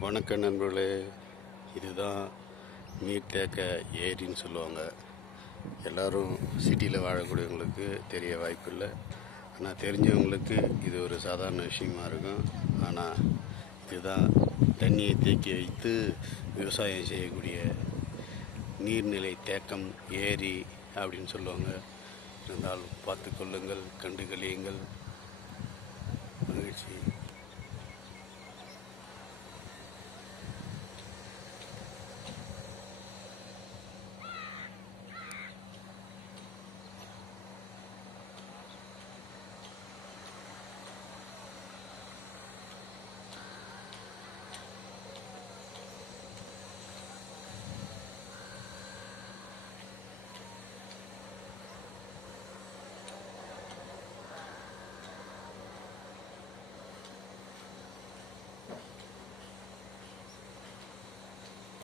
வணக்கம் நண்பர்களே. இதுதான் நீர் தேக்க ஏரின்னு சொல்லுவாங்க. எல்லோரும் சிட்டியில் வாழக்கூடியவங்களுக்கு தெரிய வாய்ப்பு இல்லை ஆனால் தெரிஞ்சவங்களுக்கு இது ஒரு சாதாரண விஷயமா இருக்கும். ஆனால் இதுதான் தண்ணியை தேக்கி வைத்து விவசாயம் செய்யக்கூடிய நீர்நிலை தேக்கம் ஏரி அப்படின்னு சொல்லுவாங்க. இருந்தால் பார்த்து கொள்ளுங்கள் கண்டு கழியுங்கள் மகிழ்ச்சி.